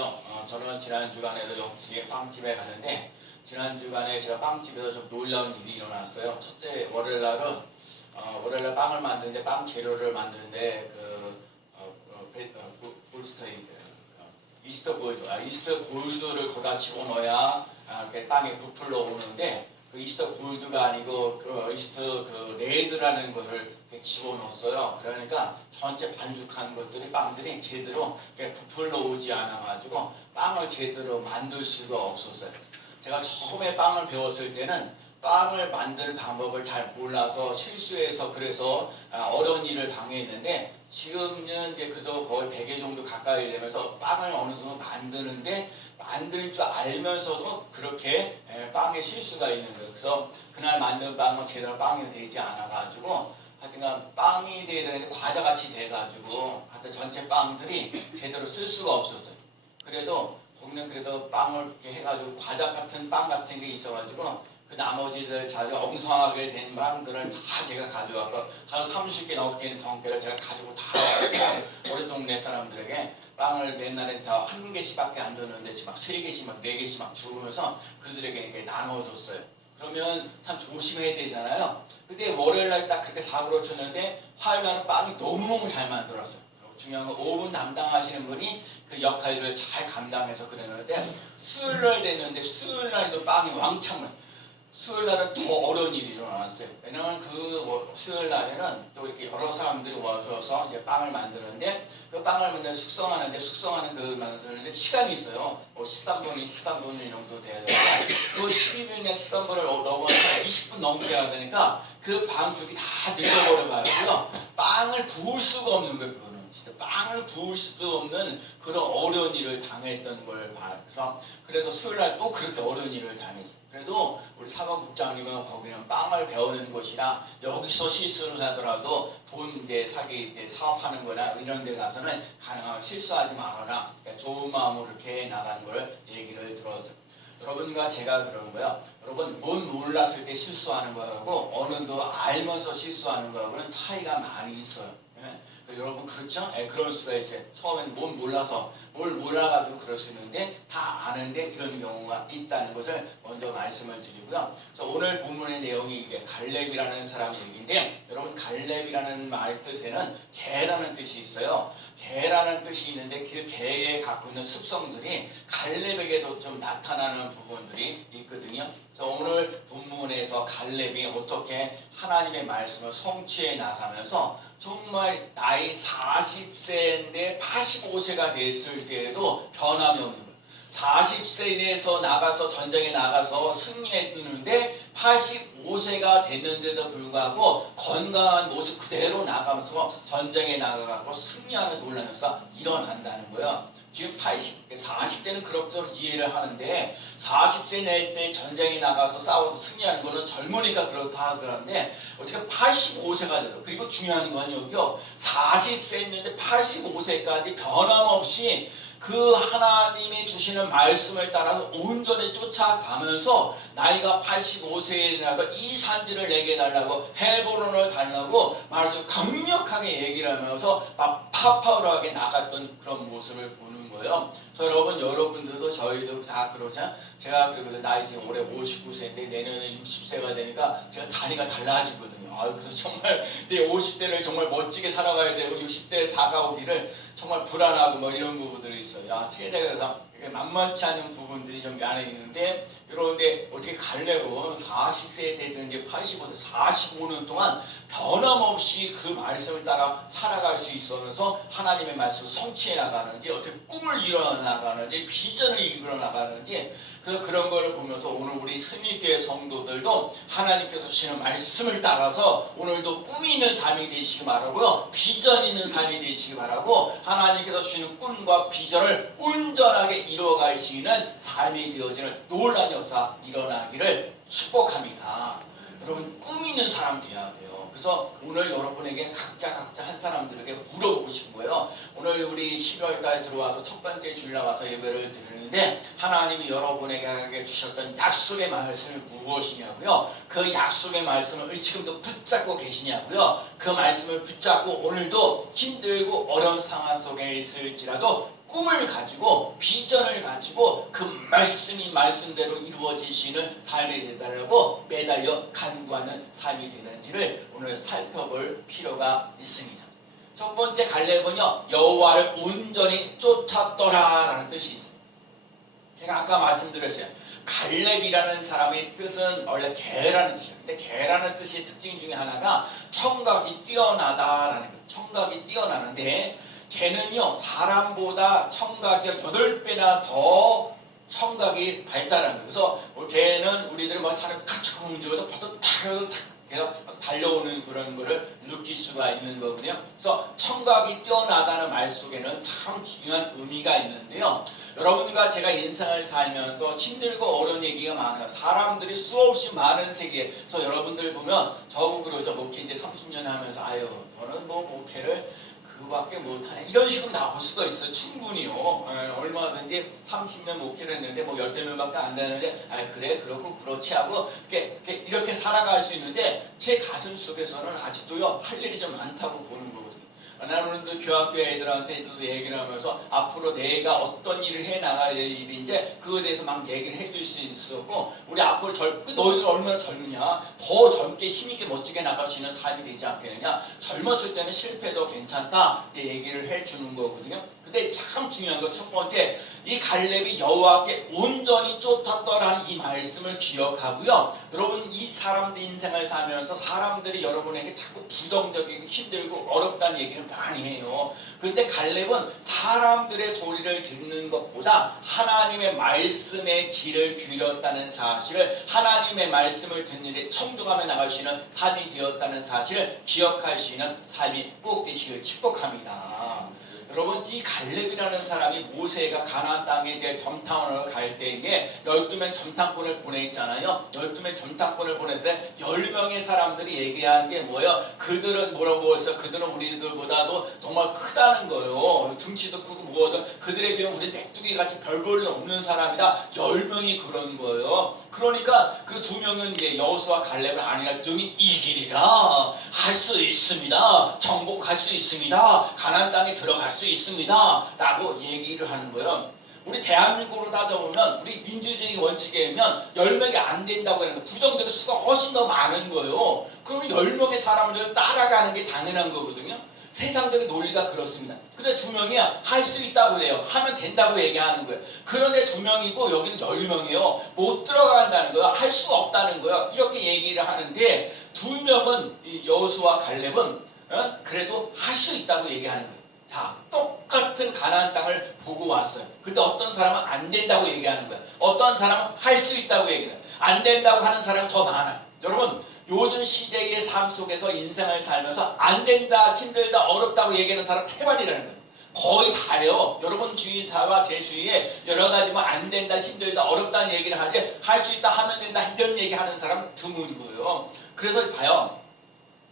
안녕하세요. 저는 지난 주간에도 역시 빵집에 갔는데 지난 주간에 제가 빵집에서 좀 놀라운 일이 일어났어요. 첫째 월요일날은 월요일날 빵을 만드는데 빵 재료를 만드는데 이스터 골드를 거다 집어넣어야 이렇게 빵에 부풀러 오는데 그 이스터 골드가 아니고 그 이스터 레드라는 것을 집어넣었어요. 그러니까 전체 반죽한 것들이 빵들이 제대로 부풀러 오지 않아가지고 빵을 제대로 만들 수가 없었어요. 제가 처음에 빵을 배웠을 때는 빵을 만들 방법을 잘 몰라서 실수해서 그래서 어려운 일을 당했는데 지금은 이제 그도 거의 100개 정도 가까이 되면서 빵을 어느 정도 만드는데 만들 줄 알면서도 그렇게 빵에 실수가 있는 거예요. 그래서 그날 만든 빵은 제대로 빵이 되지 않아가지고 하여튼간 빵이 돼야 되는데 과자같이 돼가지고 하여튼 전체 빵들이 제대로 쓸 수가 없었어요. 그래도 보면 그래도 빵을 이렇게 해가지고 과자 같은 빵 같은 게 있어가지고 그 나머지들 자주 엉성하게 된 빵들을 다 제가 가져와서 한 30개 넘게 덩개를 제가 가지고 다 와서 우리 동네 사람들에게 빵을 옛날엔 다 한 개씩밖에 안 줬는데 지금 막 3개씩 막 4개씩 막 주면서 그들에게 이렇게 나눠줬어요. 그러면 참 조심해야 되잖아요. 근데 월요일날 딱 그렇게 사고를 쳤는데 화요일날은 빵이 너무너무 잘 만들었어요. 중요한 건 오븐 담당하시는 분이 그 역할을 잘 감당해서 그랬는데 수요일날 됐는데 수요일날도 빵이 왕창 수요일날은 더 어려운 일이 일어났어요. 왜냐면 그 수요일날에는 또 이렇게 여러 사람들이 와서 이제 빵을 만드는데 그 빵을 만들 숙성하는데 만드는데 시간이 있어요. 13분 정도 돼야 되고 그 12분에 13분을 넣으면 20분 넘게 해야 되니까 그 반죽이 다 늙어버려가지고요. 빵을 구울 수가 없는 거예요. 그거는 진짜 빵을 구울 수 없는 그런 어려운 일을 당했던 걸 봐서 그래서 수요일날 또 그렇게 어려운 일을 당했어요. 그래도 우리 사관국장님은 거기는 빵을 배우는 곳이라 여기서 실수를 하더라도 돈 이제 사기 사업하는 거나 이런 데 가서는 가능하면 실수하지 말아라. 그러니까 좋은 마음으로 이렇게 나가는 걸 얘기를 들었어요. 여러분과 제가 그러는 거야. 여러분 못 몰랐을 때 실수하는 거하고 어느도 알면서 실수하는 거하고는 차이가 많이 있어요. 여러분 그렇죠? 그럴 수가 있어요. 처음엔 뭘 몰라가지고 그럴 수 있는데 다 아는데 이런 경우가 있다는 것을 먼저 말씀을 드리고요. 그래서 오늘 본문의 내용이 이게 갈렙이라는 사람 얘기인데 여러분 갈렙이라는 말 뜻에는 개라는 뜻이 있어요. 개라는 뜻이 있는데 그 개에 갖고 있는 습성들이 갈렙에게도 좀 나타나는 부분들이 있거든요. 그래서 오늘 본문에서 갈렙이 어떻게 하나님의 말씀을 성취해 나가면서 정말 나이 40세인데 85세가 됐을 때에도 변함이 없는 거예요. 40세에서 나가서 전쟁에 나가서 승리했는데 85세가 됐는데도 불구하고 건강한 모습 그대로 나가면서 전쟁에 나가고 승리하는 놀라운 역사가 일어난다는 거예요. 지금 40대는 그럭저럭 이해를 하는데 40세 낼 때 전쟁에 나가서 싸워서 승리하는 거는 젊으니까 그렇다 그러는데 어떻게 85세가 돼요. 그리고 중요한 건 여기요. 40세 있는데 85세까지 변함없이 그 하나님이 주시는 말씀을 따라서 온전히 쫓아가면서 나이가 85세에 나가 이 산지를 내게 달라고 헤브론을 달라고 말아서 강력하게 얘기를 하면서 막 파파울하게 나갔던 그런 모습을 보는 거예요. 그래서 여러분들도 저희도 다 그러자. 제가 그러거든요. 나이 지금 올해 59세인데 내년에 60세가 되니까 제가 다리가 달라지거든요. 그래서 정말 내 50대를 정말 멋지게 살아가야 되고 60대 다가오기를 정말 불안하고 뭐 이런 부분들이 있어요. 세대가 그래서 만만치 않은 부분들이 좀 안에 있는데 이런데 어떻게 갈렙은 40세에 되든지 85세 45년 동안 변함없이 그 말씀을 따라 살아갈 수 있으면서 하나님의 말씀을 성취해 나가는지 어떻게 꿈을 이뤄 나가는지 비전을 이끌어 나가는지 그래서 그런 거를 보면서 오늘 우리 스미교회 성도들도 하나님께서 주시는 말씀을 따라서 오늘도 꿈이 있는 삶이 되시기 바라고요. 비전 있는 삶이 되시기 바라고 하나님께서 주시는 꿈과 비전을 온전하게 이루어갈 수 있는 삶이 되어지는 놀라운 역사 일어나기를 축복합니다. 여러분 꿈 있는 사람 돼야 돼요. 그래서 오늘 여러분에게 각자 한 사람들에게 물어보고 싶은 거예요. 오늘 우리 12월달에 들어와서 첫 번째 주일 나와서 예배를 드리는데 하나님이 여러분에게 주셨던 약속의 말씀이 무엇이냐고요. 그 약속의 말씀을 지금도 붙잡고 계시냐고요. 그 말씀을 붙잡고 오늘도 힘들고 어려운 상황 속에 있을지라도 꿈을 가지고 비전을 가지고 그 말씀이 말씀대로 이루어지시는 삶이 되달라고 매달려 간구하는 삶이 되는지를 오늘 살펴볼 필요가 있습니다. 첫 번째 갈렙은요, 여호와를 온전히 쫓았더라라는 뜻이 있습니다. 제가 아까 말씀드렸어요. 갈렙이라는 사람의 뜻은 원래 개라는 뜻이에요. 근데 개라는 뜻의 특징 중에 하나가 청각이 뛰어나다라는 거예요. 청각이 뛰어나는데 개는요, 사람보다 청각이 8배나 더 청각이 발달한 거예요. 그래서 개는 우리들이 뭐 사람 탁 움직여도 벌써 탁 달려오는 그런 거를 느낄 수가 있는 거거든요. 그래서 청각이 뛰어나다는 말 속에는 참 중요한 의미가 있는데요. 여러분과 제가 인생을 살면서 힘들고 어려운 얘기가 많아요. 사람들이 수없이 많은 세계에서 여러분들 보면 저도 그러죠. 목회 이제 30년 하면서 아유 저는 뭐 목회를 그밖에 못하네 이런 식으로 나올 수도 있어. 충분히요. 얼마든지 30년 목회를 했는데 뭐 10명밖에 안 되는데 그래 그렇고 그렇지 하고 이렇게 살아갈 수 있는데 제 가슴 속에서는 아직도요 할 일이 좀 많다고 보는 거거든요. 나는 그 교학교 애들한테도 얘기를 하면서 앞으로 내가 어떤 일을 해 나가야 될 일인지 그거에 대해서 막 얘기를 해줄 수 있었고, 우리 앞으로 너희들 얼마나 젊으냐, 더 젊게 힘있게 멋지게 나갈 수 있는 삶이 되지 않겠느냐, 젊었을 때는 실패도 괜찮다 이렇게 얘기를 해주는 거거든요. 근데 참 중요한 거 첫 번째, 이 갈렙이 여호와께 온전히 쫓았더라는 이 말씀을 기억하고요. 여러분 이 사람들 인생을 살면서 사람들이 여러분에게 자꾸 부정적이고 힘들고 어렵다는 얘기를 많이 해요. 그런데 갈렙은 사람들의 소리를 듣는 것보다 하나님의 말씀에 귀를 기울였다는 사실을, 하나님의 말씀을 듣는 데 청중하며 나갈 수 있는 삶이 되었다는 사실을 기억할 수 있는 삶이 꼭 되시길 축복합니다. 여러분 이 갈렙이라는 사람이 모세가 가나안 땅에 이제 점탕을 갈 때에 12명 점탕꾼을 보냈잖아요. 12명 점탕꾼을 보냈을 때 10명의 사람들이 얘기한 게 뭐예요? 그들은 뭐라고 했어요? 그들은 우리들보다도 정말 크다는 거예요. 등치도 크고 무거워도 그들에 비하면 우리 메뚜기같이 별 볼 일 없는 사람이다. 10명이 그런 거예요. 그러니까 그 2명은 이제 여호수아 갈렙을 아니라 능히 이기리라, 할 수 있습니다, 정복할 수 있습니다, 가나안 땅에 들어갈 수 있습니다 라고 얘기를 하는 거예요. 우리 대한민국으로 따져보면 우리 민주주의 원칙에 의하면 10명이 안 된다고 하는 거, 부정적인 수가 훨씬 더 많은 거예요. 그러면 10명의 사람을 따라가는 게 당연한 거거든요. 세상적인 논리가 그렇습니다. 근데 2명이야 할 수 있다고 해요. 하면 된다고 얘기하는 거예요. 그런데 2명이고 여기는 10명이에요. 못 들어간다는 거예요. 할 수 없다는 거예요. 이렇게 얘기를 하는데 2명은 여호수아와 갈렙은 그래도 할 수 있다고 얘기하는 거예요. 자, 똑같은 가나안 땅을 보고 왔어요. 근데 어떤 사람은 안 된다고 얘기하는 거예요. 어떤 사람은 할 수 있다고 얘기해요. 안 된다고 하는 사람이 더 많아요. 여러분 요즘 시대의 삶 속에서 인생을 살면서 안 된다, 힘들다, 어렵다고 얘기하는 사람 태반이라는 거예요. 거의 다예요. 여러분 주위사와 제 주위에 여러 가지 뭐 안 된다, 힘들다, 어렵다는 얘기를 하는데 할 수 있다, 하면 된다 이런 얘기하는 사람은 드문 거예요. 그래서 봐요.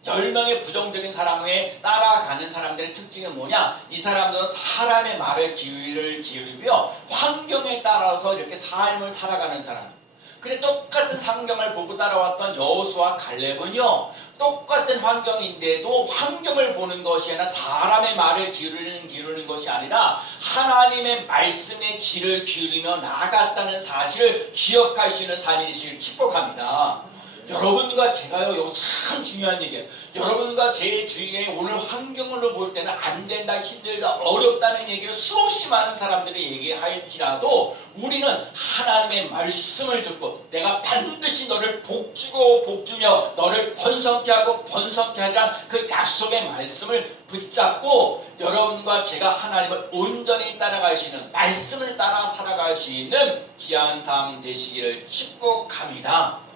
10명의 부정적인 사람에 따라가는 사람들의 특징은 뭐냐? 이 사람들은 사람의 말에 귀를 기울이고요, 환경에 따라서 이렇게 삶을 살아가는 사람. 근데 똑같은 상경을 보고 따라왔던 여호수아 갈렙은요, 똑같은 환경인데도 환경을 보는 것이 아니라 사람의 말을 기울이는 것이 아니라 하나님의 말씀에 귀를 기울이며 나아갔다는 사실을 기억할 수 있는 삶이 되시길 축복합니다. 여러분과 제가요, 이거 참 중요한 얘기예요. 여러분과 제 주위에 오늘 환경으로 볼 때는 안 된다, 힘들다, 어렵다는 얘기를 수없이 많은 사람들이 얘기할지라도 우리는 하나님의 말씀을 듣고 내가 반드시 너를 복주고 복주며 너를 번성케 하고 번성케 하리라는 그 약속의 말씀을 붙잡고 여러분과 제가 하나님을 온전히 따라갈 수 있는, 말씀을 따라 살아갈 수 있는 귀한 삶 되시기를 축복합니다.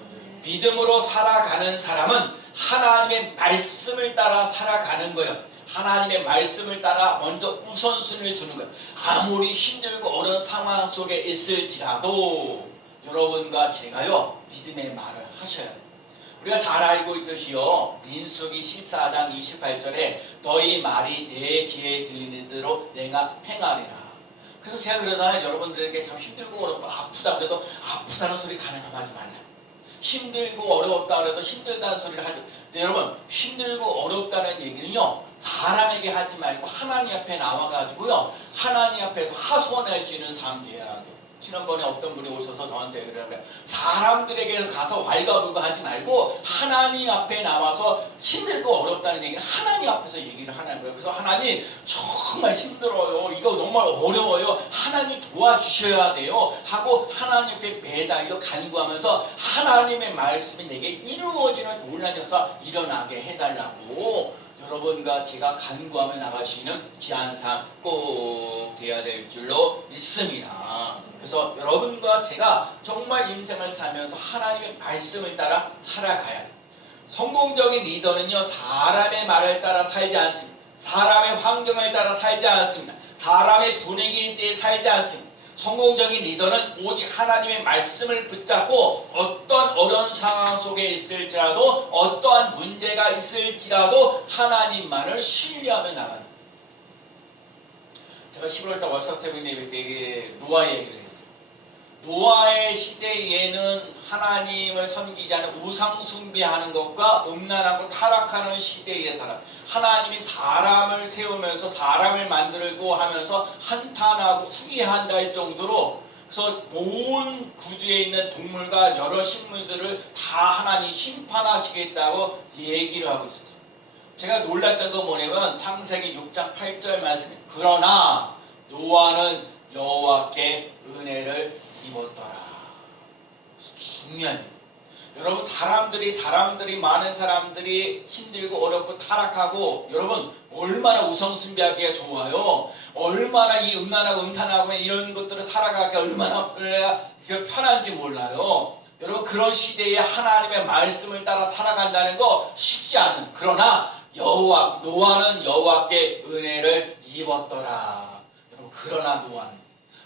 믿음으로 살아가는 사람은 하나님의 말씀을 따라 살아가는 거예요. 하나님의 말씀을 따라 먼저 우선순위를 주는 거예요. 아무리 힘들고 어려운 상황 속에 있을지라도 여러분과 제가요, 믿음의 말을 하셔야 돼요. 우리가 잘 알고 있듯이요, 민수기 14장 28절에 너희 말이 내 귀에 들리는 대로 내가 행하리라. 그래서 제가 그러잖아요. 여러분들에게 참 힘들고 어렵고 아프다 그래도 아프다는 소리 가능하면 하지 말라. 힘들고 어려웠다 그래도 힘들다는 소리를 하죠. 근데 여러분 힘들고 어렵다는 얘기는요, 사람에게 하지 말고 하나님 앞에 나와가지고요, 하나님 앞에서 하소연할 수 있는 삶 돼야 돼요. 지난번에 어떤 분이 오셔서 저한테 그러는 사람들에게 가서 왈가불가하지 말고 하나님 앞에 나와서 힘들고 어렵다는 얘기는 하나님 앞에서 얘기를 하는 거예요. 그래서 하나님 정말 힘들어요, 이거 너무 어려워요, 하나님 도와주셔야 돼요 하고 하나님께 매달려 간구하면서 하나님의 말씀이 내게 이루어지는 놀라운 역사 일어나게 해달라고 여러분과 제가 간구하며 나갈 수 있는 귀한 삶 꼭 돼야 될 줄로 믿습니다. 그래서 여러분과 제가 정말 인생을 살면서 하나님의 말씀을 따라 살아가야 돼요. 성공적인 리더는요, 사람의 말을 따라 살지 않습니다. 사람의 환경을 따라 살지 않습니다. 사람의 분위기에 대해 살지 않습니다. 성공적인 리더는 오직 하나님의 말씀을 붙잡고 어떤 어려운 상황 속에 있을지라도 어떠한 문제가 있을지라도 하나님만을 신뢰하며 나가는. 제가 11월달 월삭세븐 예배 때 노아 얘기를 했어요. 노아의 시대에는 하나님을 섬기지 않은 우상 숭배하는 것과 음란하고 타락하는 시대의 사람, 하나님이 사람을 세우면서 사람을 만들고 하면서 한탄하고 후회한다 할 정도로, 그래서 온 구주에 있는 동물과 여러 식물들을 다 하나님 심판하시겠다고 얘기를 하고 있었어요. 제가 놀랐던 건 뭐냐면 창세기 6장 8절 말씀에 그러나 노아는 여호와께 은혜를 입었더라. 중요한 얘기. 여러분, 사람들이 많은 사람들이 힘들고 어렵고 타락하고, 여러분 얼마나 우상숭배하기가 좋아요. 얼마나 이 음란하고 음탄하고 이런 것들을 살아가기가 얼마나 편한지 몰라요. 여러분, 그런 시대에 하나님의 말씀을 따라 살아간다는 거 쉽지 않은, 그러나 노아는 여호와께 은혜를 입었더라. 여러분,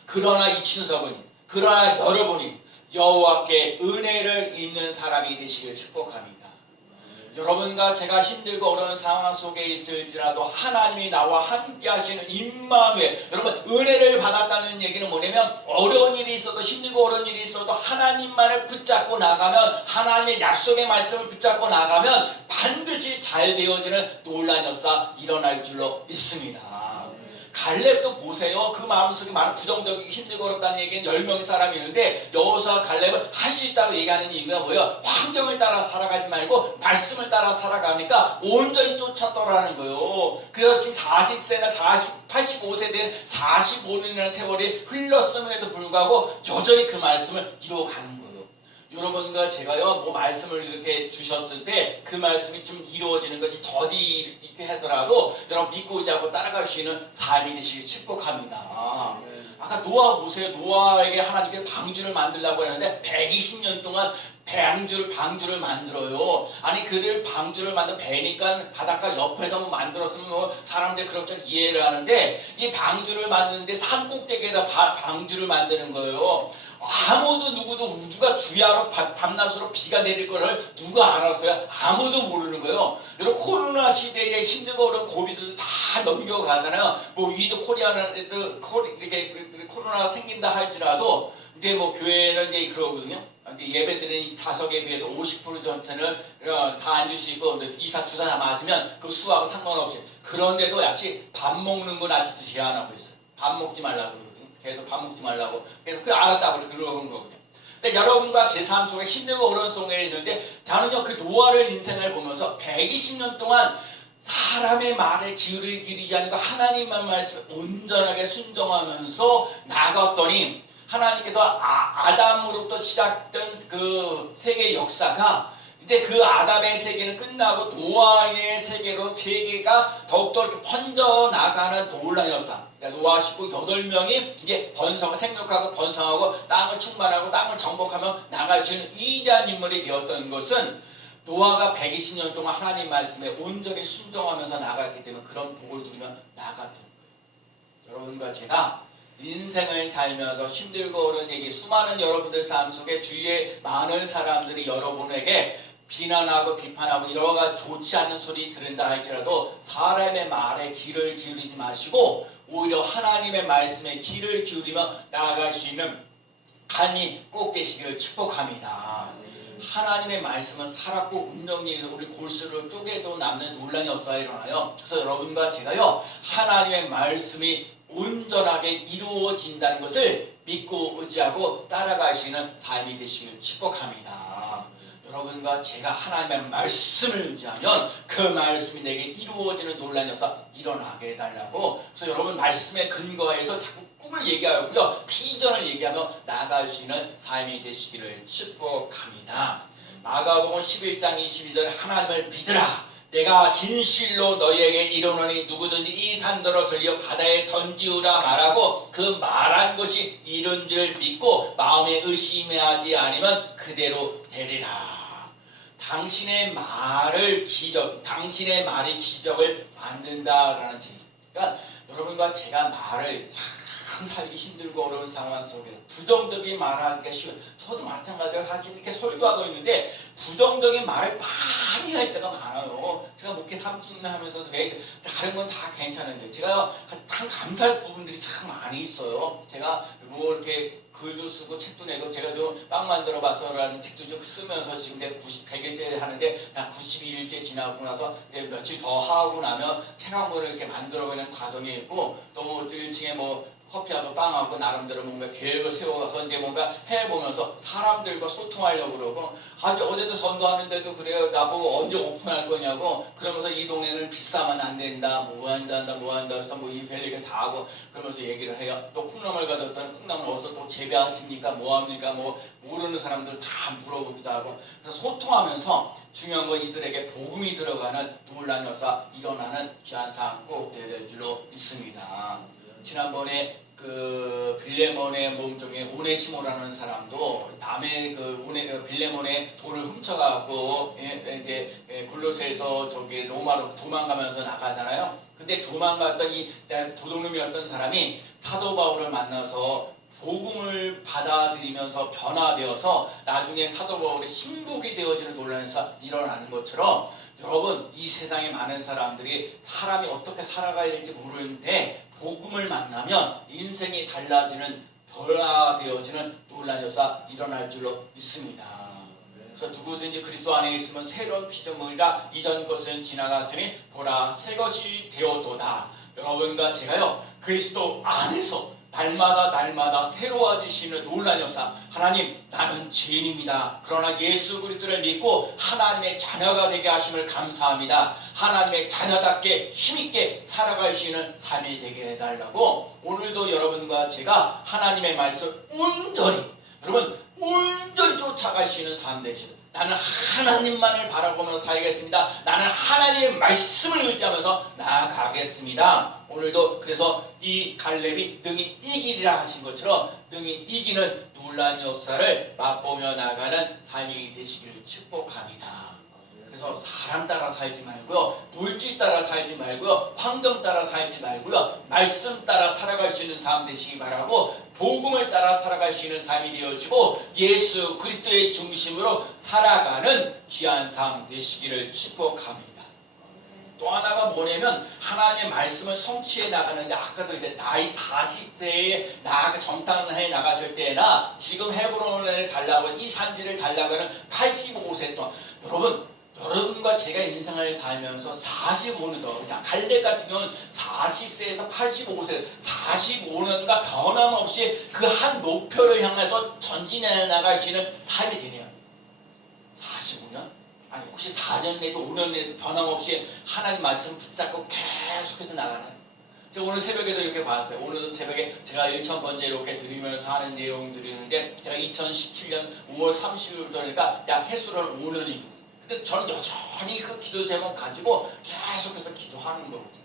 그러나 이 친석은, 그러나 여러분이 여호와께 은혜를 입는 사람이 되시길 축복합니다. 여러분과 제가 힘들고 어려운 상황 속에 있을지라도 하나님이 나와 함께 하시는 임마누엘, 여러분 은혜를 받았다는 얘기는 뭐냐면 어려운 일이 있어도, 힘들고 어려운 일이 있어도 하나님만을 붙잡고 나가면, 하나님의 약속의 말씀을 붙잡고 나가면 반드시 잘 되어지는 놀라운 역사 일어날 줄로 믿습니다. 갈렙도 보세요. 그 마음속에 많은 부정적이고 힘들고 어렵다는 얘기는 10명의 사람이 있는데 여호수아 갈렙은 할 수 있다고 얘기하는 이유가 뭐예요? 환경을 따라 살아가지 말고 말씀을 따라 살아가니까 온전히 쫓았더라는 거예요. 그래서 지금 40세나 85세 된 45년이라는 세월이 흘렀음에도 불구하고 여전히 그 말씀을 이루어가는 거예요. 여러분과 제가요, 뭐 말씀을 이렇게 주셨을 때 그 말씀이 좀 이루어지는 것이 더디 있게 하더라도 여러분 믿고 의지하고 따라갈 수 있는 삶이 되시길 축복합니다. 아까 노아 보세요. 노아에게 하나님께서 방주를 만들려고 했는데 120년 동안 방주를 만들어요. 아니 그를 방주를 만든 배니까 바닷가 옆에서 뭐 만들었으면 뭐 사람들 그렇게 이해를 하는데, 이 방주를 만드는데 산 꼭대기에다 방주를 만드는 거예요. 아무도 누구도 우주가 주야로 밤낮으로 비가 내릴 거를 누가 알았어요? 아무도 모르는 거예요. 여러분, 코로나 시대에 힘들고 어려운 고비들도 다 넘겨가잖아요. 뭐 위드 코리아는 이렇게 코로나가 생긴다 할지라도 이제 뭐 교회는 이제 그러거든요. 예배드리는 좌석에 비해서 50% 전체는 다 앉을 수 있고, 주사 맞으면 그 수하고 상관없이. 그런데도 역시 밥 먹는 건 아직도 제한하고 있어요. 밥 먹지 말라고 그러거든요. 계속 밥 먹지 말라고. 그래서 그 알았다고 그러는 거거든요. 근데 여러분과 제 삶 속에 힘들고 어려운 속에 있는데, 저는요 그 노아를 인생을 보면서 120년 동안 사람의 말에 기울이지 않고 하나님만 말씀 온전하게 순종하면서 나갔더니, 하나님께서 아담으로부터 시작된 그 세계 역사가 이제 그 아담의 세계는 끝나고 노아의 세계로 세계가 더욱더 이렇게 번져나가는 놀라운 역사. 그러니까 노아 식구 8명이 이제 생육하고 번성하고 땅을 충만하고 땅을 정복하며 나갈 수 있는 위대한 인물이 되었던 것은 노아가 120년 동안 하나님 말씀에 온전히 순종하면서 나갔기 때문에 그런 복을 누리며 나갔던 거예요. 여러분과 제가 인생을 살면서 힘들고 어려운 얘기, 수많은 여러분들 삶 속에 주위에 많은 사람들이 여러분에게 비난하고 비판하고 여러 가지 좋지 않은 소리 들은다 할지라도 사람의 말에 귀를 기울이지 마시고 오히려 하나님의 말씀에 귀를 기울이며 나아갈 수 있는 간이 꼭 되시기를 축복합니다. 하나님의 말씀은 살았고 운명이 우리 골수를 쪼개도 남는 논란이 없어야 일어나요. 그래서 여러분과 제가요 하나님의 말씀이 온전하게 이루어진다는 것을 믿고 의지하고 따라가시는 삶이 되시길 축복합니다. 여러분과 제가 하나님의 말씀을 의지하면 그 말씀이 내게 이루어지는 논란이 없어 일어나게 해달라고. 그래서 여러분 말씀에 근거해서 자꾸 꿈을 얘기하고요 비전을 얘기하며 나아갈 수 있는 삶이 되시기를 축복합니다. 마가복음 11장 22절에 하나님을 믿으라. 내가 진실로 너희에게 이르노니 누구든지 이 산더러 들려 바다에 던지우라 말하고 그 말한 것이 이룬 줄 믿고 마음에 의심하지 않으면 그대로 되리라. 당신의 말이 기적을 만든다라는 책이죠. 그러니까 여러분과 제가 말을 참 살기 힘들고 어려운 상황 속에서 부정적인 말하기가 쉬워요. 저도 마찬가지로 사실 이렇게 설교하고 있는데 부정적인 말을 많이 할 때가 많아요. 제가 목회 30년 하면서도 다른 건 다 괜찮은데 제가 한 감사할 부분들이 참 많이 있어요. 제가 뭐 이렇게 글도 쓰고 책도 내고 제가 좀 빵 만들어 봤어라는 책도 좀 쓰면서 지금 제가 100일째 하는데 한 92일째 지나고 나서 이제 며칠 더 하고 나면 책 한 권을 이렇게 만들어가는 과정이 있고 또 뭐 1층에 뭐 커피하고 빵하고 나름대로 뭔가 계획을 세워서 이제 뭔가 해보면서 사람들과 소통하려고 그러고 아주 어제도 선도하는데도 그래요. 나보고 언제 오픈할 거냐고 그러면서 이 동네는 비싸면 안 된다 뭐 한다 그래서 뭐 이 별얘기 다 하고 그러면서 얘기를 해요. 또 콩나물 가져왔더니 콩나물 어디서 또 재배하십니까 뭐합니까 뭐 모르는 사람들 다 물어보기도 하고 그래서 소통하면서 중요한 건 이들에게 복음이 들어가는 논란이 없어 일어나는 귀한 사항 꼭 되어야 될 줄로 믿습니다. 지난번에 그 빌레몬의 몸종에 오네시모라는 사람도 남의 빌레몬의 돈을 훔쳐가고 이제 골로새에서 저기 로마로 도망가면서 나가잖아요. 근데 도망갔던 이 도둑놈이었던 사람이 사도 바울을 만나서 복음을 받아들이면서 변화되어서 나중에 사도 바울의 신복이 되어지는 논란에서 일어나는 것처럼 여러분 이 세상에 많은 사람들이 사람이 어떻게 살아가야 될지 모르는데 복음을 만나면 인생이 달라지는 변화되어지는 논란이어서 일어날 줄로 믿습니다. 그래서 누구든지 그리스도 안에 있으면 새로운 피조물이라 이전 것은 지나갔으니 보라 새 것이 되었도다. 여러분과 제가요 그리스도 안에서 날마다 새로워지시는 놀라녀사 하나님 나는 죄인입니다. 그러나 예수 그리스도를 믿고 하나님의 자녀가 되게 하심을 감사합니다. 하나님의 자녀답게 힘있게 살아갈 수 있는 삶이 되게 해달라고 오늘도 여러분과 제가 하나님의 말씀 온전히 쫓아갈 수 있는 삶 되시는 나는 하나님만을 바라보며 살겠습니다. 나는 하나님의 말씀을 의지하면서 나아가겠습니다. 오늘도 그래서 이 갈렙이 능히 이기리라 하신 것처럼 능히 이기는 놀라운 역사를 맛보며 나가는 삶이 되시기를 축복합니다. 그래서 사람 따라 살지 말고요. 물질 따라 살지 말고요. 환경 따라 살지 말고요. 말씀 따라 살아갈 수 있는 삶 되시기 바라고 복음을 따라 살아갈 수 있는 삶이 되어지고 예수 그리스도의 중심으로 살아가는 귀한 삶 되시기를 축복합니다. 또 하나가 뭐냐면 하나님의 말씀을 성취해 나가는데 아까도 이제 나이 40세에 정탐해 나가실 때나 지금 헤브론을 달라고 이 산지를 달라고 하는 85세 동안 여러분과 제가 인생을 살면서 45년 동안 갈렙 같은 경우는 40세에서 85세 45년간 변함없이 그 한 목표를 향해서 전진해 나갈 수 있는 삶이 되네요. 45년? 아니 혹시 4년 내지 5년 내지 변함없이 하나님 말씀 붙잡고 계속해서 나가는 제가 오늘 새벽에도 이렇게 봤어요. 오늘도 새벽에 제가 1000번째 이렇게 드리면서 하는 내용 드리는데 제가 2017년 5월 30일부터니까 약 해수를 5년이거든요. 근데 저는 여전히 그 기도 제목 가지고 계속해서 기도하는 거거든요.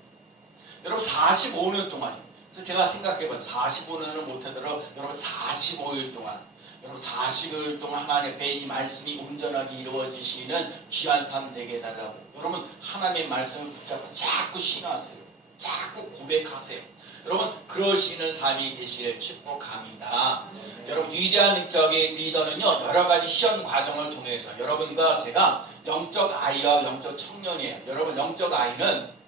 여러분 45년 동안이요. 그래서 제가 생각해봐요. 45년을 못하더라도 여러분 45일 동안 여러분 40일 동안 하나님 앞에 이 말씀이 온전하게 이루어지시는 귀한 삶 되게 해달라고 여러분 하나님의 말씀을 붙잡고 자꾸 신하세요. 자꾸 고백하세요. 여러분 그러시는 삶이 되시길 축복합니다. 여러분 위대한 저기 리더는요 여러가지 시험 과정을 통해서 여러분과 제가 영적 아이와 영적 청년이에요. 여러분 영적 아이는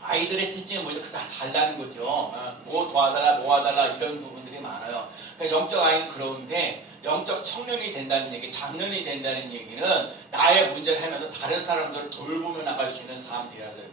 아이들의 특징이 뭐죠? 다 달라는 거죠. 뭐 도와달라 이런 부분들이 많아요. 그러니까 영적 아이는 그런데 영적 청년이 된다는 얘기, 장년이 된다는 얘기는 나의 문제를 하면서 다른 사람들을 돌보며 나갈 수 있는 사람이 되어야 돼요.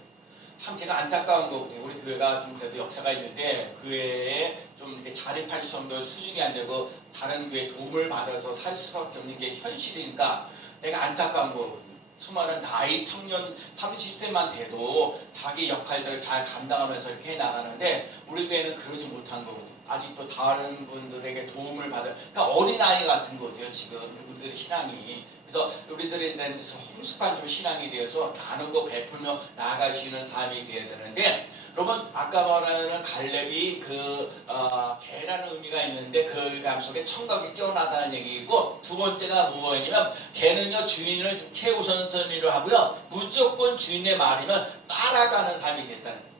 참 제가 안타까운 거거든요. 우리 교회가 좀 그래도 역사가 있는데 교회에 좀 이렇게 자립할 정도 수준이 안 되고 다른 교회 도움을 받아서 살 수밖에 없는 게 현실이니까 내가 안타까운 거거든요. 수많은 나이 청년 30세만 돼도 자기 역할들을 잘 감당하면서 이렇게 나가는데 우리 교회는 그러지 못한 거거든요. 아직도 다른 분들에게 도움을 받아, 그러니까 어린아이 같은 거죠. 지금 우리들의 신앙이. 그래서 우리들에 대해서 홍수판 좀 신앙에 대해서 나누고 베풀며 나아갈 수 있는 삶이 되어야 되는데, 여러분 아까 말하는 갈렙이 개라는 의미가 있는데 그 감속에 청각이 뛰어나다는 얘기이고, 두 번째가 뭐냐면 개는요 주인을 최우선순위로 하고요 무조건 주인의 말이면 따라가는 삶이 됐다는.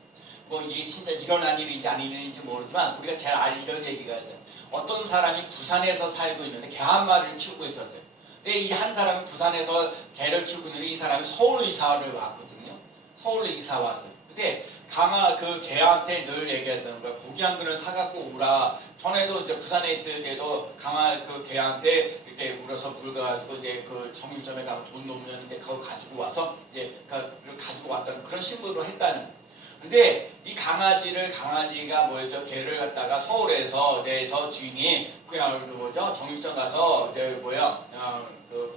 뭐 이게 진짜 일어난 일인지 아닌 일인지 모르지만 우리가 제일 이런 얘기가 있어요. 어떤 사람이 부산에서 살고 있는데 개 한 마리를 키우고 있었어요. 근데 이 한 사람은 부산에서 개를 키우고 있는데 이 사람이 서울 이사를 왔거든요. 서울로 이사 왔어요. 근데 그 개한테 늘 얘기했던 거야. 고기 한 그릇 사갖고 오라. 전에도 이제 부산에 있을 때도 그 개한테 이렇게 물어서 물어가지고 이제 그 정육점에 가면 돈 놓으면 이제 그거 가지고 와서 이제 가지고 왔던 그런 신부로 했다는. 근데 이 강아지가 뭐였죠? 개를 갖다가 서울에서 주인이 그냥 뭐죠? 정육점 가서 그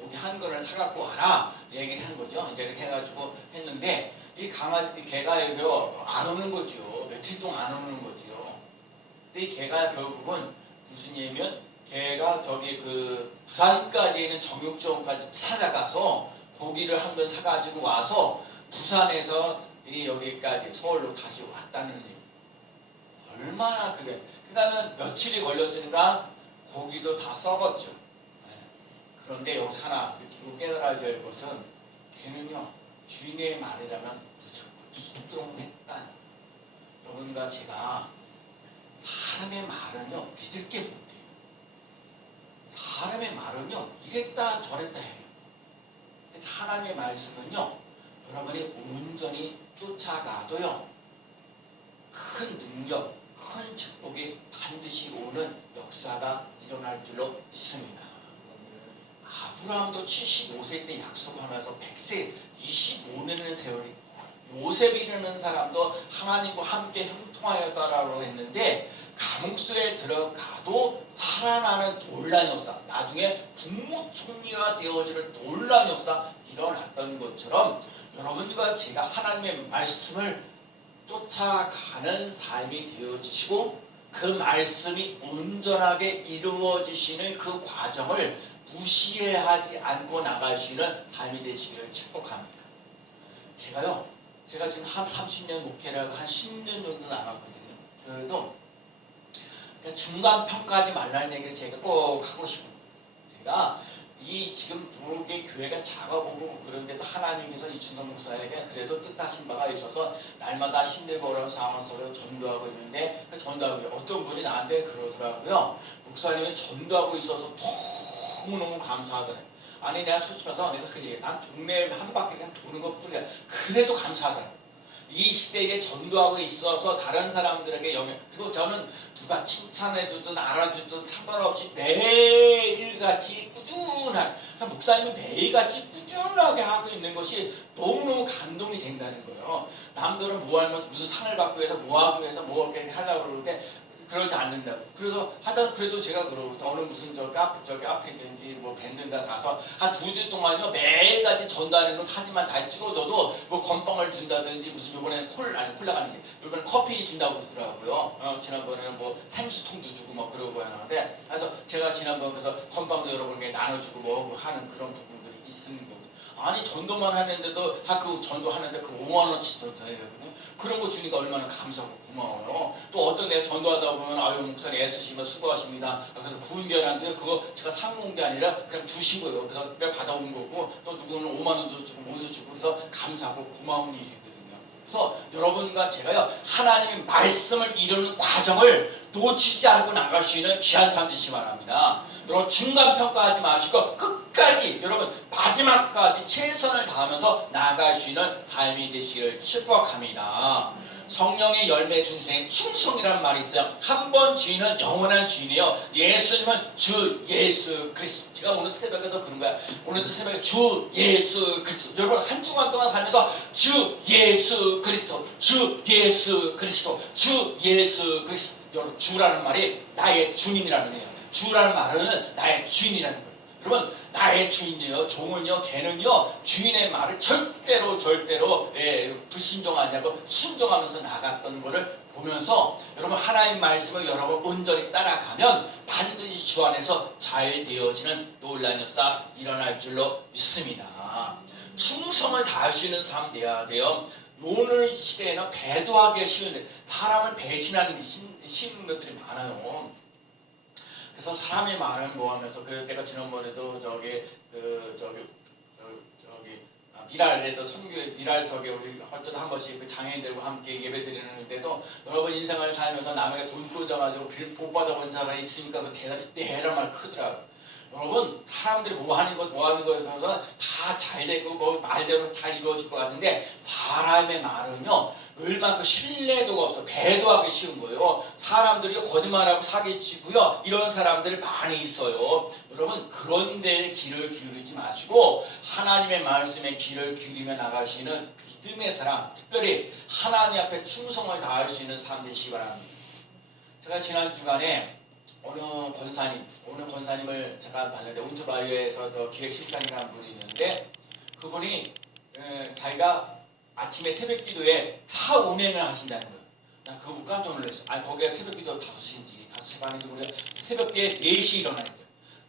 고기 한 그릇 사갖고 와라 얘기를 한 거죠. 이제 이렇게 해가지고 했는데 이 개가 여기 안 오는 거죠. 며칠 동안 안 오는 거죠. 근데 이 개가 결국은 무슨 얘기면 개가 저기 그 부산까지 있는 정육점까지 찾아가서 고기를 한 번 사가지고 와서 부산에서 여기까지 서울로 다시 왔다는 얘기. 얼마나 그래. 그러니까는 며칠이 걸렸으니까 고기도 다 썩었죠. 그런데 여기서 하나 느끼고 깨달아야 될 것은 걔는요 주인의 말이라면 무조건 순종했다. 여러분과 제가 사람의 말은요 믿을 게 못해요. 사람의 말은요 이랬다 저랬다 해요. 사람의 말씀은요 여러분이 온전히 쫓아가도요 큰 능력, 큰 축복이 반드시 오는 역사가 일어날 줄로 믿습니다. 아브라함도 75세 때 약속하면서 100세 25년의 세월이, 요셉이라는 사람도 하나님과 함께 형통하였다라고 했는데 감옥소에 들어가도 살아나는 놀라운 역사, 나중에 국무총리가 되어지는 놀라운 역사 일어났던 것처럼 여러분과 제가 하나님의 말씀을 쫓아가는 삶이 되어지시고 그 말씀이 온전하게 이루어지시는 그 과정을 무시하지 않고 나갈 수 있는 삶이 되시기를 축복합니다. 제가 지금 한 30년 목회를 하고 한 10년 정도 남았거든요. 그래도 중간 평가하지 말라는 얘기를 제가 꼭 하고 싶어요. 제가 이 지금 모르게 교회가 작아보고 그런데도 하나님께서 이 중간 목사에게 그래도 뜻하신 바가 있어서 날마다 힘들고 어려운 상황 속에서 전도하고 있는데 그 전도하고 어떤 분이 나한테 그러더라고요. 목사님이 전도하고 있어서 너무너무 감사하더래. 아니 내가 솔직히 말해서 내가 그 얘기해. 난 동네 한 바퀴 그냥 도는 것뿐이야. 그래도 감사하더래. 이 시대에 전도하고 있어서 다른 사람들에게 영향, 그리고 저는 누가 칭찬해주든 알아주든 상관없이 매일같이 꾸준한, 목사님은 매일같이 꾸준하게 하고 있는 것이 너무너무 감동이 된다는 거예요. 남들은 뭐 하면서 무슨 상을 받기 위해서 뭐 하기 위해서 뭐 이렇게 하려고 그러는데 그러지 않는다고. 그래서 그래도 제가 그러고 어느 무슨 저기 앞에 있는지 뭐 뵀는가 가서 한 2주 동안요 매일같이 전도하는 거 사진만 다 찍어줘도 뭐 건빵을 준다든지 무슨 요번에는 콜라가 아니지 요번에 커피 준다고 그러더라고요. 지난번에는 뭐 생수통도 주고 뭐 그러고 하는데, 그래서 제가 지난번 그래서 건빵도 여러분에게 나눠주고 뭐 하는 그런 부분들이 있는 거고. 아니 전도만 하는데도 그 전도하는데 그 5만원치 더 되거든요. 그런 거 주니까 얼마나 감사하고 고마워요. 또 어떤 내가 전도하다 보면 아유 목사님 애쓰시면 수고하십니다. 그래서 구운 게 아닌데 그거 제가 사먹은 게 아니라 그냥 주신 거예요. 그래서 내가 받아온 거고 또 누구는 5만원도 주고 뭐도 주고 그래서 감사하고 고마운 일이거든요. 그래서 여러분과 제가요 하나님의 말씀을 이루는 과정을 놓치지 않고 나갈 수 있는 귀한 삶 되시기 바랍니다. 여러분 중간 평가하지 마시고 끝까지 여러분 마지막까지 최선을 다하면서 나아갈 수 있는 삶이 되시기를 축복합니다. 성령의 열매 중에 충성이라는 말이 있어요. 한 번 주인은 영원한 주인이에요. 예수님은 주 예수 그리스도. 제가 오늘 새벽에도 그런 거야. 오늘도 새벽에 주 예수 그리스도. 여러분 한 주간 동안 살면서 주 예수 그리스도, 주 예수 그리스도, 주 예수 그리스도. 여러분 주라는 말이 나의 주님이라는 거예요. 주라는 말은 나의 주인이라는 거예요. 여러분 나의 주인이요, 종은요, 개는요 주인의 말을 절대로 불순종하지 않고 순종하면서 나갔던 것을 보면서 여러분 하나님 말씀을 여러분 온전히 따라가면 반드시 주 안에서 잘 되어지는 놀라운 역사 일어날 줄로 믿습니다. 충성을 다할 수 있는 삶 되어야 돼요. 오늘 시대에는 배도하기 쉬운데 사람을 배신하는 게 쉬운 것들이 많아요. 그래서 사람의 말을 모하면서 내가 지난번에도 미랄에도 선교회 미랄석에 우리 어쩌다 한 번씩 그 장애인들과 함께 예배드리는데도 여러분 인생을 살면서 남에게 돈 꽂아가지고 복 받아본 사람이 있으니까 그 대답이 네란 말 크더라고요. 여러분 사람들이 뭐 하는 거에 다 잘 되고 뭐 말대로 잘 이루어질 것 같은데 사람의 말은요 얼마큼 신뢰도가 없어 배도하기 쉬운 거예요. 사람들이 거짓말하고 사기치고요 이런 사람들이 많이 있어요. 여러분 그런 데에 귀를 기울이지 마시고 하나님의 말씀에 귀를 기울이며 나가시는 믿음의 사람, 특별히 하나님 앞에 충성을 다할 수 있는 삶 되시기 바랍니다. 제가 지난 주간에 어느 권사님을 제가 봤는데 온트바이오에서 기획실장이라는 분이 있는데 그분이 자기가 아침에 새벽기도에 차 운행을 하신다는 거예요. 난 그거 깜짝 놀랐어요. 아니 거기가 새벽기도 5시인지 5시 반인지 모르겠어요. 새벽에 4시에 일어나야 돼요.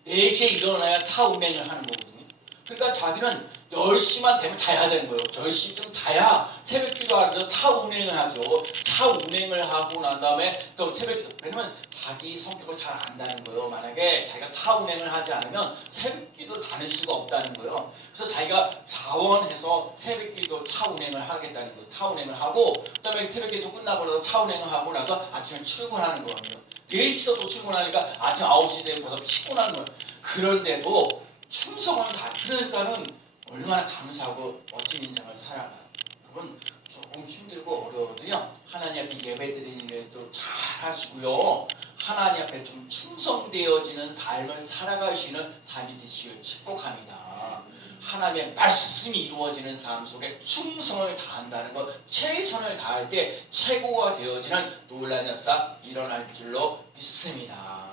4시에 일어나야 차 운행을 하는 거거든요. 그러니까 자기는 10시만 되면 자야 되는 거예요. 10시쯤 자야 새벽기도 하면서 차 운행을 하죠. 차 운행을 하고 난 다음에 또 새벽기도. 왜냐면 자기 성격을 잘 안다는 거예요. 만약에 자기가 차 운행을 하지 않으면 새벽기도를 다닐 수가 없다는 거예요. 그래서 자기가 자원해서 새벽기도 차 운행을 하겠다는 거예요. 차 운행을 하고 그다음에 새벽기도 끝나고 나서 차 운행을 하고 나서 아침에 출근하는 거예요. 4시서도 출근하니까 아침 9시 되면 벌써 피곤한 거예요. 그런데도 충성을 다 그러니까는 얼마나 감사하고 멋진 인생을 살아가요. 여러분 조금 힘들고 어려워도요 하나님 앞에 예배드리는 일도 잘 하시고요 하나님 앞에 좀 충성되어지는 삶을 살아가시는 삶이 되시길 축복합니다. 하나님의 말씀이 이루어지는 삶 속에 충성을 다한다는 것, 최선을 다할 때 최고가 되어지는 놀라운 역사 일어날 줄로 믿습니다.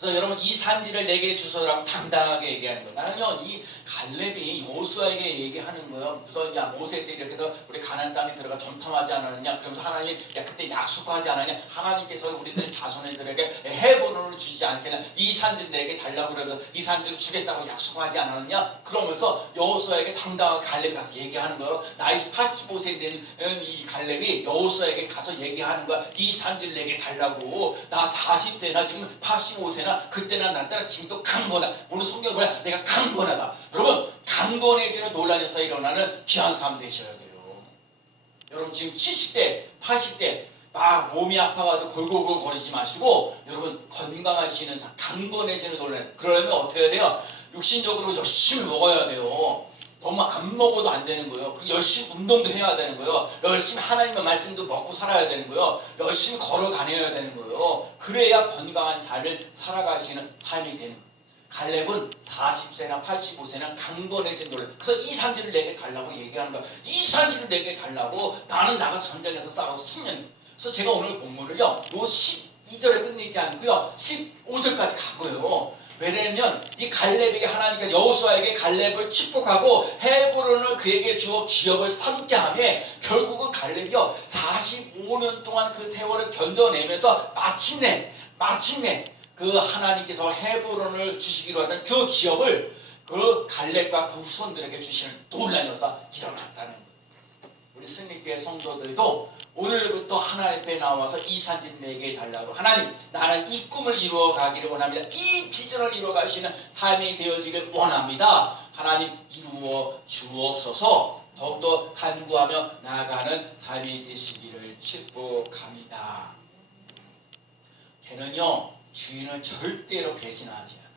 그래서 여러분 이 산지를 내게 주소라고 당당하게 얘기하는 거예요. 나는요 이 갈렙이 여호수아에게 얘기하는 거예요. 그래서 야 모세 때 이렇게 해서 우리 가나안 땅에 들어가 전탐하지 않았느냐. 그러면서 하나님이 야 그때 약속하지 않았냐. 하나님께서 우리들 자손들에게 헤브론을 주지 않겠냐. 이 산지를 내게 달라고 그래서 이 산지를 주겠다고 약속하지 않았느냐. 그러면서 여호수아에게 당당하게 갈렙이 가서 얘기하는 거예요. 나이 85세 된 이 갈렙이 여호수아에게 가서 얘기하는 거야. 이 산지를 내게 달라고. 나 40세나 지금 85세나 그때나 나때나 지금도 강건하다. 오늘 성경 뭐야? 내가 강건하다. 여러분 강건해지는 놀라운 역사 일어나는 귀한 삶 되셔야 돼요. 여러분 지금 70대 80대 막 몸이 아파가지고 골골골 거리지 마시고 여러분 건강하시는 삶 강건해지는 놀라운. 그러려면 어떻게 해야 돼요? 육신적으로 열심히 먹어야 돼요. 너무 안 먹어도 안 되는 거예요. 그리고 열심히 운동도 해야 되는 거예요. 열심히 하나님의 말씀도 먹고 살아야 되는 거예요. 열심히 걸어 다녀야 되는 거예요. 그래야 건강한 삶을 살아가시는 삶이 되는 거예요. 갈렙은 40세나 85세나 강건해진 노래. 그래서 이 산지를 내게 달라고 얘기하는 거야. 이 산지를 내게 달라고 나는 나가서 전쟁에서 싸우고 승리하는 거야. 그래서 제가 오늘 본문을요. 요 12절에 끝내지 않고요. 15절까지 가고요. 왜냐면 이 갈렙에게 하나님께서 여호수아에게 갈렙을 축복하고 헤브론을 그에게 주어 기업을 삼게 하며 결국은 갈렙이요 45년 동안 그 세월을 견뎌내면서 마침내 그 하나님께서 헤브론을 주시기로 했던 그 기업을 그 갈렙과 그 후손들에게 주시는 놀라운 역사 일어났다는 거예요. 우리 승리교회 성도들도 오늘부터 하나님 앞에 나와서 이 산지를 내게 달라고. 하나님 나는 이 꿈을 이루어 가기를 원합니다. 이 비전을 이루어 가시는 삶이 되어지길 원합니다. 하나님 이루어 주옵소서. 더욱더 간구하며 나아가는 삶이 되시기를 축복합니다. 걔는요 주인을 절대로 배신하지 않아.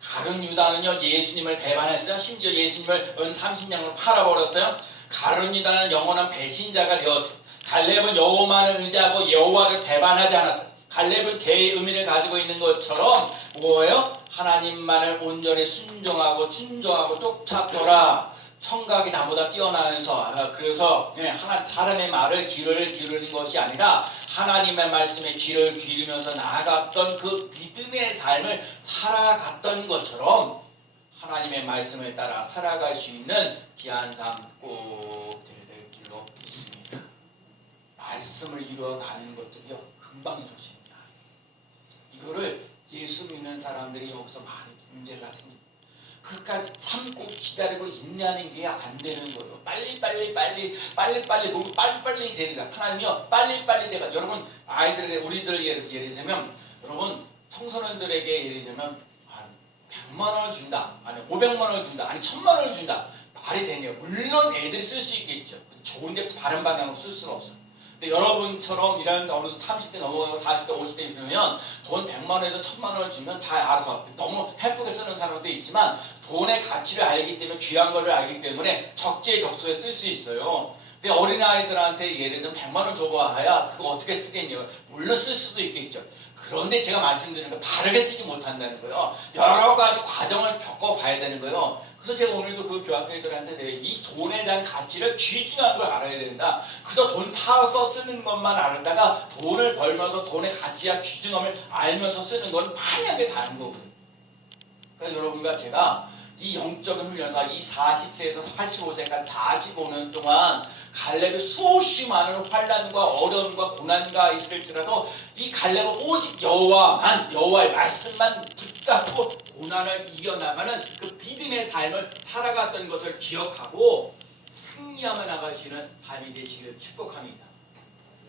가룟 유다는요 예수님을 배반했어요. 심지어 예수님을 은 30냥으로 팔아버렸어요. 가룟 유다는 영원한 배신자가 되었어요. 갈렙은 여호와만을 의지하고 여호와를 배반하지 않았어요. 갈렙은 개의 의미를 가지고 있는 것처럼 뭐예요? 하나님만을 온전히 순종하고 순종하고 쫓았더라. 청각이 나보다 뛰어나면서 그래서 사람의 말을 귀를 기울이는 것이 아니라 하나님의 말씀에 귀를 기울이면서 나아갔던 그 믿음의 삶을 살아갔던 것처럼 하나님의 말씀을 따라 살아갈 수 있는 귀한 삶 꼭 될 줄로 믿습니다. 말씀을 이루어가는 것들이요 금방의 소식이 아니에요. 이거를 예수 믿는 사람들이 여기서 많이 문제가 생깁니다. 그까지 참고 기다리고 있냐는 게 안 되는 거예요. 빨리 뭐 빨리 되니까 하나님이요 빨리 돼가. 여러분 아이들에게 우리들 예를 들자면 여러분 청소년들에게 예를 들자면 100만 원을 준다, 아니 500만 원을 준다, 아니 1000만 원을 준다. 말이 되네요. 물론 애들이 쓸 수 있겠죠. 좋은데 다른 방향으로 쓸 수는 없어. 근데 여러분처럼 이런 어느 30대 넘어가고 40대 50대 되면 돈 100만 원에도 1000만 원을 주면 잘 알아서 너무 해프게 쓰는 사람도 있지만 돈의 가치를 알기 때문에 귀한 거를 알기 때문에 적재적소에 쓸 수 있어요. 근데 어린아이들한테 예를 들면 100만 원 줘봐야 그거 어떻게 쓰겠냐고. 물론 쓸 수도 있겠죠. 그런데 제가 말씀드리는 거 바르게 쓰지 못한다는 거예요. 여러 가지 과정을 겪어봐야 되는 거예요. 그래서 제가 오늘도 그 교학교들한테 이 돈에 대한 가치를 귀중한 걸 알아야 된다. 그래서 돈 타서 쓰는 것만 알다가 돈을 벌면서 돈의 가치와 귀중함을 알면서 쓰는 건 만약에 다른 거거든요. 그러니까 여러분과 제가 이 영적인 훈련과 이 40세에서 85세까지 45년 동안 갈렙이 수없이 많은 환난과 어려움과 고난과 있을지라도 이 갈렙은 오직 여호와의 말씀만 붙잡고 고난을 이겨나가는 그 믿음의 삶을 살아갔던 것을 기억하고 승리하며 나가시는 삶이 되시기를 축복합니다.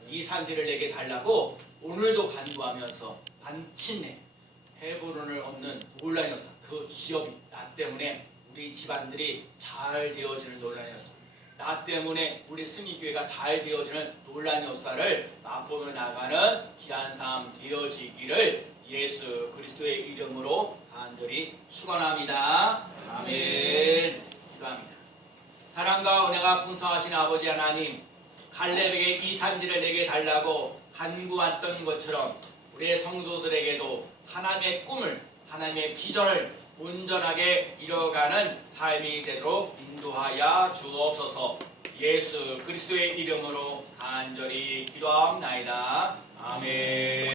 이 산지를 내게 달라고 오늘도 간구하면서 만친내 해보론을 얻는 놀라운 역사, 그 기업이 나 때문에 우리 집안들이 잘 되어지는 놀라운 역사, 나 때문에 우리 승리교회가 잘 되어지는 놀라운 역사를 맛보며 나가는 귀한 삶 되어지기를 예수 그리스도의 이름으로 간절히 축원합니다. 아멘. 기도합니다. 사랑과 은혜가 풍성하신 아버지 하나님, 갈렙에게 이 산지를 내게 달라고 간구했던 것처럼 우리의 성도들에게도 하나님의 꿈을, 하나님의 비전을 온전하게 이뤄가는 삶이 되도록 인도하여 주옵소서. 예수 그리스도의 이름으로 간절히 기도하옵나이다. 아멘.